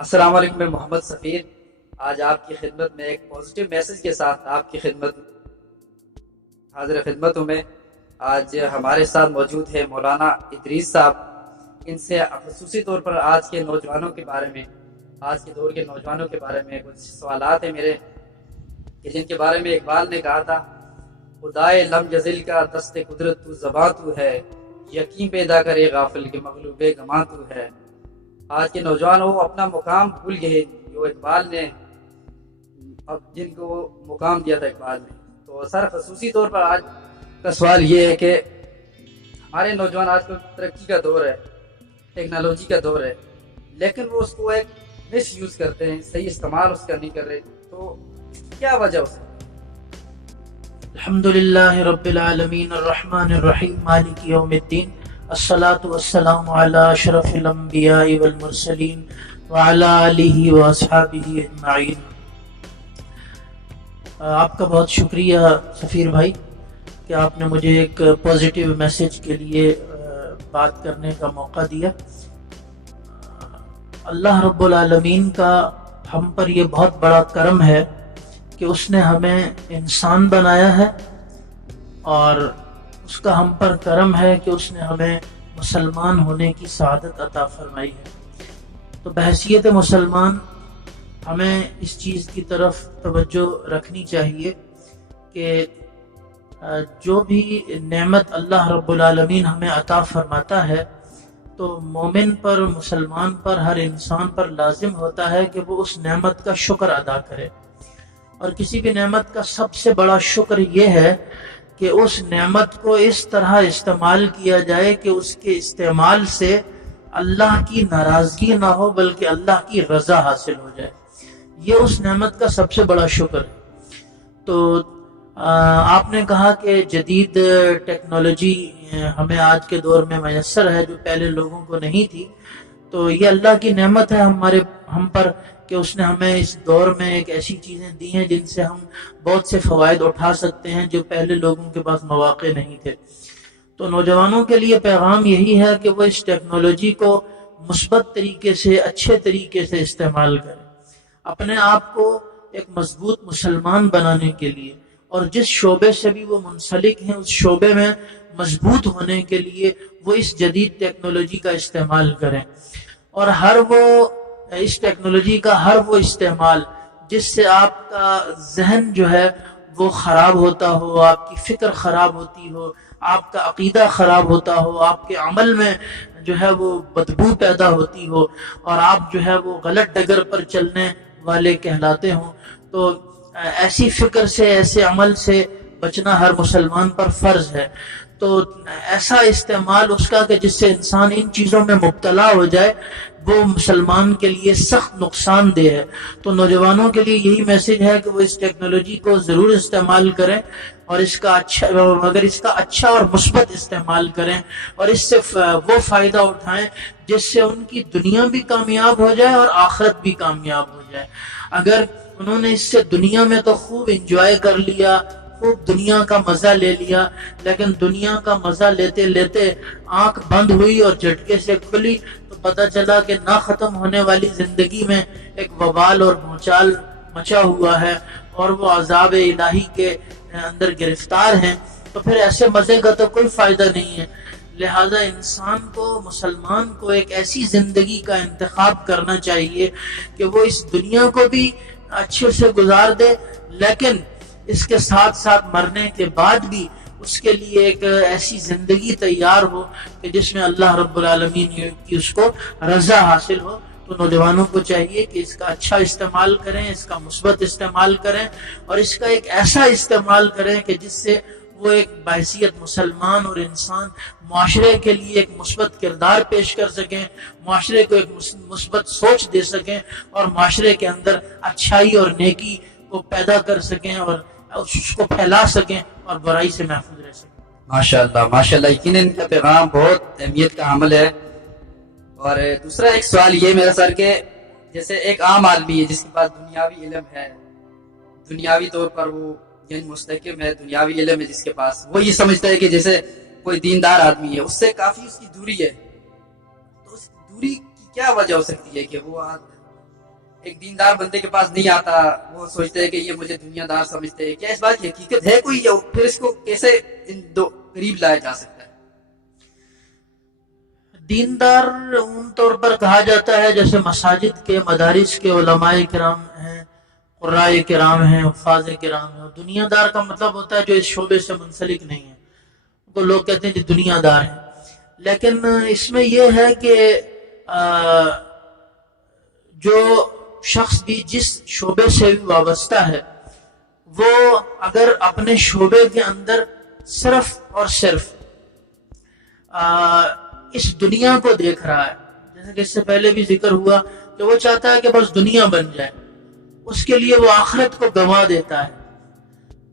السلام علیکم، میں محمد سفیر آج آپ کی خدمت میں ایک پازیٹیو میسج کے ساتھ آپ کی خدمت حاضر خدمت ہوں میں۔ آج ہمارے ساتھ موجود ہے مولانا ادریس صاحب۔ ان سے خصوصی طور پر آج کے نوجوانوں کے بارے میں، آج کے دور کے نوجوانوں کے بارے میں کچھ سوالات ہیں میرے، کہ جن کے بارے میں اقبال نے کہا تھا، خدائے لم یزل کا دست قدرت تو زباں تو ہے، یقین پیدا کرے غافل کے مغلوب گماں تو ہے۔ آج کے نوجوان وہ اپنا مقام بھول گئے جو اقبال نے، اب جن کو وہ مقام دیا تھا اقبال نے۔ تو سر خصوصی طور پر آج کا سوال یہ ہے کہ ہمارے نوجوان آج کل ترقی کا دور ہے، ٹیکنالوجی کا دور ہے، لیکن وہ اس کو ایک مس یوز کرتے ہیں، صحیح استعمال اس کا نہیں کر رہے، تو کیا وجہ اس کی؟ الحمدللہ رب العالمین الرحمن الرحیم مالک یوم الدین، الصلاة والسلام علی اشرف الانبیاء والمرسلین وعلی آلہ واصحابہ اجمعین۔ آپ کا بہت شکریہ سفیر بھائی کہ آپ نے مجھے ایک پازیٹیو میسج کے لیے بات کرنے کا موقع دیا۔ اللہ رب العالمین کا ہم پر یہ بہت بڑا کرم ہے کہ اس نے ہمیں انسان بنایا ہے، اور اس کا ہم پر کرم ہے کہ اس نے ہمیں مسلمان ہونے کی سعادت عطا فرمائی ہے۔ تو بحیثیت مسلمان ہمیں اس چیز کی طرف توجہ رکھنی چاہیے کہ جو بھی نعمت اللہ رب العالمین ہمیں عطا فرماتا ہے تو مومن پر، مسلمان پر، ہر انسان پر لازم ہوتا ہے کہ وہ اس نعمت کا شکر ادا کرے۔ اور کسی بھی نعمت کا سب سے بڑا شکر یہ ہے کہ اس نعمت کو اس طرح استعمال کیا جائے کہ اس کے استعمال سے اللہ کی ناراضگی نہ ہو بلکہ اللہ کی رضا حاصل ہو جائے۔ یہ اس نعمت کا سب سے بڑا شکر ہے۔ تو آپ نے کہا کہ جدید ٹیکنالوجی ہمیں آج کے دور میں میسر ہے جو پہلے لوگوں کو نہیں تھی، تو یہ اللہ کی نعمت ہے ہم پر کہ اس نے ہمیں اس دور میں ایک ایسی چیزیں دی ہیں جن سے ہم بہت سے فوائد اٹھا سکتے ہیں جو پہلے لوگوں کے پاس مواقع نہیں تھے۔ تو نوجوانوں کے لیے پیغام یہی ہے کہ وہ اس ٹیکنالوجی کو مثبت طریقے سے، اچھے طریقے سے استعمال کریں، اپنے آپ کو ایک مضبوط مسلمان بنانے کے لیے، اور جس شعبے سے بھی وہ منسلک ہیں اس شعبے میں مضبوط ہونے کے لیے وہ اس جدید ٹیکنالوجی کا استعمال کریں۔ اور اس ٹیکنالوجی کا ہر وہ استعمال جس سے آپ کا ذہن جو ہے وہ خراب ہوتا ہو، آپ کی فکر خراب ہوتی ہو، آپ کا عقیدہ خراب ہوتا ہو، آپ کے عمل میں جو ہے وہ بدبو پیدا ہوتی ہو، اور آپ جو ہے وہ غلط ڈگر پر چلنے والے کہلاتے ہوں، تو ایسی فکر سے، ایسے عمل سے بچنا ہر مسلمان پر فرض ہے۔ تو ایسا استعمال اس کا کہ جس سے انسان ان چیزوں میں مبتلا ہو جائے وہ مسلمان کے لیے سخت نقصان دہ ہے۔ تو نوجوانوں کے لیے یہی میسج ہے کہ وہ اس ٹیکنالوجی کو ضرور استعمال کریں، اور اس کا اچھا اور مثبت استعمال کریں، اور اس سے وہ فائدہ اٹھائیں جس سے ان کی دنیا بھی کامیاب ہو جائے اور آخرت بھی کامیاب ہو جائے۔ اگر انہوں نے اس سے دنیا میں تو خوب انجوائے کر لیا، خوب دنیا کا مزہ لے لیا، لیکن دنیا کا مزہ لیتے لیتے آنکھ بند ہوئی اور جھٹکے سے کھلی تو پتہ چلا کہ نہ ختم ہونے والی زندگی میں ایک وبال اور بھونچال مچا ہوا ہے اور وہ عذاب الہی کے اندر گرفتار ہیں، تو پھر ایسے مزے کا تو کوئی فائدہ نہیں ہے۔ لہذا انسان کو، مسلمان کو ایک ایسی زندگی کا انتخاب کرنا چاہیے کہ وہ اس دنیا کو بھی اچھے سے گزار دے، لیکن اس کے ساتھ ساتھ مرنے کے بعد بھی اس کے لیے ایک ایسی زندگی تیار ہو کہ جس میں اللہ رب العالمین کی اس کو رضا حاصل ہو۔ تو نوجوانوں کو چاہیے کہ اس کا اچھا استعمال کریں، اس کا مثبت استعمال کریں، اور اس کا ایک ایسا استعمال کریں کہ جس سے وہ ایک بحیثیت مسلمان اور انسان معاشرے کے لیے ایک مثبت کردار پیش کر سکیں، معاشرے کو ایک مثبت سوچ دے سکیں، اور معاشرے کے اندر اچھائی اور نیکی کو پیدا کر سکیں اور اس کو پھیلا سکیں اور برائی سے محفوظ رہ سکیں۔ ماشاءاللہ ماشاءاللہ، یقیناً ان کا پیغام بہت اہمیت کا حامل ہے۔ اور دوسرا ایک سوال یہ میرا سر کہ جیسے ایک عام آدمی ہے جس کے پاس دنیاوی علم ہے، دنیاوی طور پر وہ یعنی مستحکم ہے، دنیاوی علم ہے جس کے پاس، وہ یہ سمجھتا ہے کہ جیسے کوئی دیندار آدمی ہے، اس سے کافی اس کی دوری ہے، تو اس دوری کی کیا وجہ ہو سکتی ہے کہ وہ ایک دیندار بندے کے پاس نہیں آتا، وہ سوچتے ہیں کہ یہ مجھے دنیا دار سمجھتے ہیں، کیا اس بات کی حقیقت ہے کوئی، یا پھر اس کو کیسے ان دو قریب لایا جا سکتا ہے؟ دیندار عام طور پر کہا جاتا ہے جیسے مساجد کے، مدارس کے علماء کرام ہیں، قراء کرام ہیں، حفاظ کرام ہیں. دنیا دار کا مطلب ہوتا ہے جو اس شعبے سے منسلک نہیں ہے، وہ لوگ کہتے ہیں کہ دنیا دار ہیں. لیکن اس میں یہ ہے کہ جو شخص بھی جس شعبے سے بھی وابستہ ہے، وہ اگر اپنے شعبے کے اندر صرف اور صرف اس دنیا کو دیکھ رہا ہے، جیسے کہ اس سے پہلے بھی ذکر ہوا کہ وہ چاہتا ہے کہ بس دنیا بن جائے، اس کے لیے وہ آخرت کو گنوا دیتا ہے،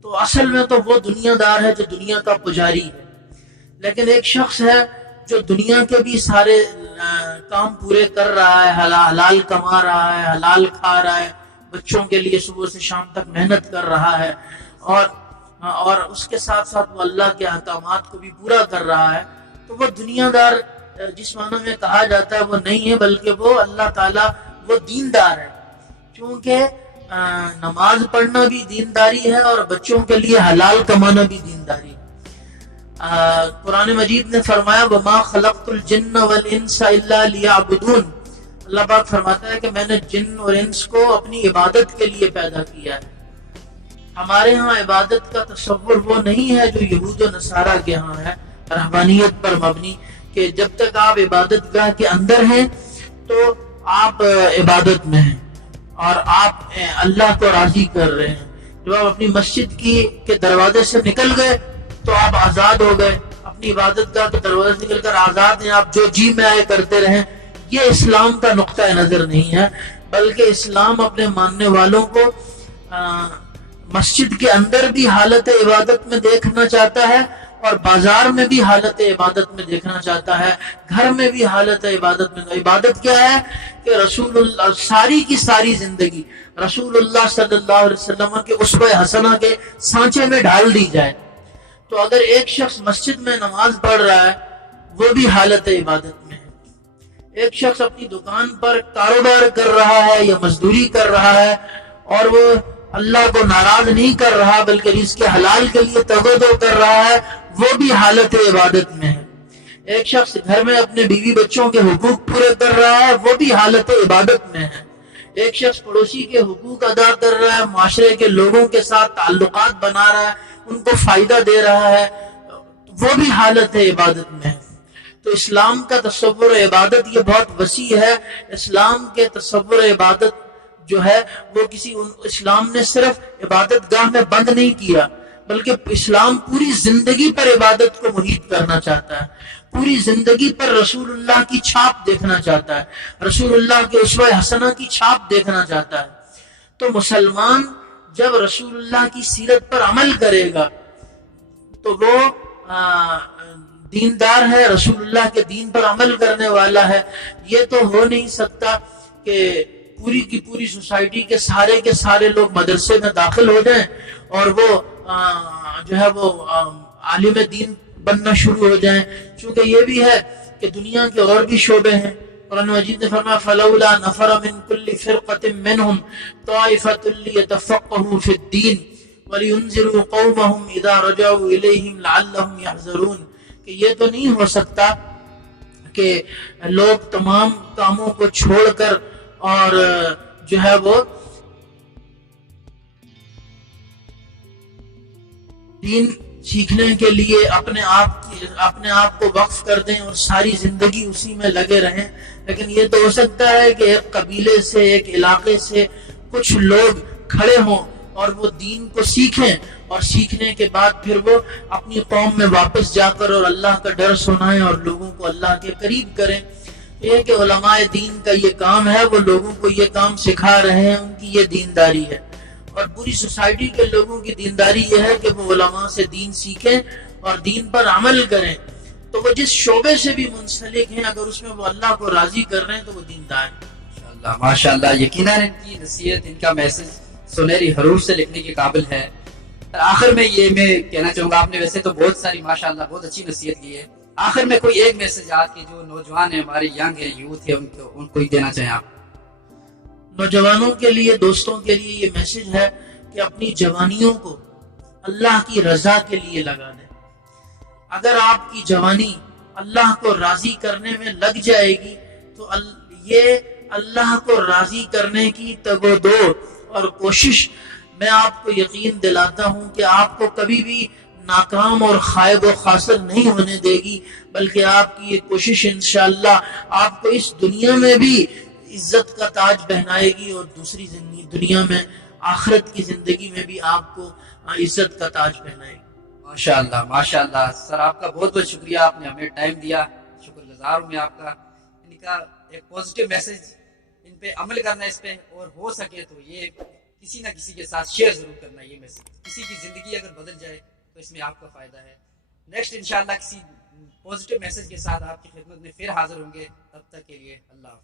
تو اصل میں تو وہ دنیا دار ہے جو دنیا کا پجاری ہے. لیکن ایک شخص ہے جو دنیا کے بھی سارے کام پورے کر رہا ہے، حلال کما رہا ہے، حلال کھا رہا ہے، بچوں کے لیے صبح سے شام تک محنت کر رہا ہے، اور اس کے ساتھ ساتھ وہ اللہ کے احکامات کو بھی پورا کر رہا ہے، تو وہ دنیا دار جس معنی میں کہا جاتا ہے وہ نہیں ہے، بلکہ وہ اللہ تعالیٰ وہ دیندار ہے. کیونکہ نماز پڑھنا بھی دینداری ہے اور بچوں کے لیے حلال کمانا بھی دینداری ہے. قرآن مجید نے فرمایا وَمَا خَلَقْتُ الْجِنَّ وَالْإِنسَ إِلَّا لِيَعْبُدُونَ. اللہ پاک فرماتا ہے کہ میں نے جن اور انس کو اپنی عبادت کے لیے پیدا کیا ہے. ہمارے ہاں عبادت کا تصور وہ نہیں ہے جو یہود و نصارہ کے ہاں ہے، رہبانیت پر مبنی، کہ جب تک آپ عبادت گاہ کے اندر ہیں تو آپ عبادت میں ہیں اور آپ اللہ کو راضی کر رہے ہیں. جب آپ اپنی مسجد کے دروازے سے نکل گئے تو آپ آزاد ہو گئے، اپنی عبادت گاہ کے دروازے سے نکل کر آزاد ہیں، آپ جو جی میں آئے کرتے رہیں. یہ اسلام کا نقطہ نظر نہیں ہے، بلکہ اسلام اپنے ماننے والوں کو مسجد کے اندر بھی حالت عبادت میں دیکھنا چاہتا ہے اور بازار میں بھی حالت عبادت میں دیکھنا چاہتا ہے، گھر میں بھی حالت عبادت میں. عبادت کیا ہے کہ رسول اللہ ساری کی ساری زندگی رسول اللہ صلی اللہ علیہ وسلم کے اسوہ حسنہ کے سانچے میں ڈال دی جائے. تو اگر ایک شخص مسجد میں نماز پڑھ رہا ہے وہ بھی حالت عبادت میں ہے. ایک شخص اپنی دکان پر کاروبار کر رہا ہے یا مزدوری کر رہا ہے اور وہ اللہ کو ناراض نہیں کر رہا بلکہ رزق حلال کے لیے توجہ کر رہا ہے، وہ بھی حالت عبادت میں ہے. ایک شخص گھر میں اپنے بیوی بچوں کے حقوق پورے کر رہا ہے، وہ بھی حالت عبادت میں ہے. ایک شخص پڑوسی کے حقوق ادا کر رہا ہے، معاشرے کے لوگوں کے ساتھ تعلقات بنا رہا ہے، ان کو فائدہ دے رہا ہے، وہ بھی حالت عبادت میں ہے. تو اسلام کا تصور عبادت یہ بہت وسیع ہے. اسلام کے تصور عبادت جو ہے وہ اسلام نے صرف عبادت گاہ میں بند نہیں کیا، بلکہ اسلام پوری زندگی پر عبادت کو محیط کرنا چاہتا ہے، پوری زندگی پر رسول اللہ کی چھاپ دیکھنا چاہتا ہے، رسول اللہ کے اسوہ حسنہ کی چھاپ دیکھنا چاہتا ہے. تو مسلمان جب رسول اللہ کی سیرت پر عمل کرے گا تو وہ دیندار ہے، رسول اللہ کے دین پر عمل کرنے والا ہے. یہ تو ہو نہیں سکتا کہ پوری کی پوری سوسائٹی کے سارے لوگ مدرسے میں داخل ہو جائیں اور وہ جو ہے وہ عالم دین بننا شروع ہو جائیں. چونکہ یہ بھی ہے کہ دنیا کے اور بھی شعبے ہیں. قرآن مجید نے فرمایا فلولا نفر من كل فرقة منهم طائفة ليتفقهوا في الدين ولينذروا قومهم اذا رجعوا اليهم لعلهم يحذرون. کہ یہ تو نہیں ہو سکتا کہ لوگ تمام کاموں کو چھوڑ کر اور جو ہے وہ دین سیکھنے کے لیے اپنے آپ کو وقف کر دیں اور ساری زندگی اسی میں لگے رہیں. لیکن یہ تو ہو سکتا ہے کہ ایک قبیلے سے، ایک علاقے سے کچھ لوگ کھڑے ہوں اور وہ دین کو سیکھیں اور سیکھنے کے بعد پھر وہ اپنی قوم میں واپس جا کر اور اللہ کا ڈر سنائیں اور لوگوں کو اللہ کے قریب کریں. یہ کہ علماء دین کا یہ کام ہے، وہ لوگوں کو یہ کام سکھا رہے ہیں، ان کی یہ دینداری ہے. اور پوری سوسائٹی کے لوگوں کی دینداری یہ ہے کہ وہ علماء سے دین سیکھیں اور دین پر عمل کریں. تو وہ جس شعبے سے بھی منسلک ہیں اگر اس میں وہ اللہ کو راضی کر رہے ہیں تو وہ دیندار ہیں. ماشاءاللہ یقیناً ان کی نصیحت، ان کا میسج سنہری حروف سے لکھنے کے قابل ہے. آخر میں یہ میں کہنا چاہوں گا، آپ نے ویسے تو بہت ساری ماشاءاللہ بہت اچھی نصیحت کی ہے، آخر میں کوئی ایک میسج آج کے جو نوجوان ہیں، ہمارے ینگ ہیں، یوتھ ہے، ان کو ہی دینا چاہیں آپ؟ نوجوانوں کے لیے، دوستوں کے لیے یہ میسج ہے کہ اپنی جوانیوں کو اللہ کی رضا کے لیے لگا دیں. اگر آپ کی جوانی اللہ کو راضی کرنے میں لگ جائے گی تو یہ اللہ کو راضی کرنے کی تگ و دو اور کوشش میں آپ کو یقین دلاتا ہوں کہ آپ کو کبھی بھی ناکام اور خائب و خاسر نہیں ہونے دے گی، بلکہ آپ کی یہ کوشش انشاءاللہ آپ کو اس دنیا میں بھی عزت کا تاج پہنائے گی اور دوسری دنیا میں، آخرت کی زندگی میں بھی آپ کو عزت کا تاج پہنائے گی. ماشاءاللہ ماشاءاللہ سر، آپ کا بہت بہت شکریہ، آپ نے ہمیں ٹائم دیا، شکر گزار ہوں میں آپ کا. ان کا ایک پازیٹیو میسج، ان پہ عمل کرنا اس پہ، اور ہو سکے تو یہ کسی نہ کسی کے ساتھ شیئر ضرور کرنا. یہ میسج کسی کی زندگی اگر بدل جائے تو اس میں آپ کا فائدہ ہے. نیکسٹ انشاءاللہ کسی پازیٹیو میسج کے ساتھ آپ کی خدمت میں پھر حاضر ہوں گے. تب تک کے لیے اللہ حافظ.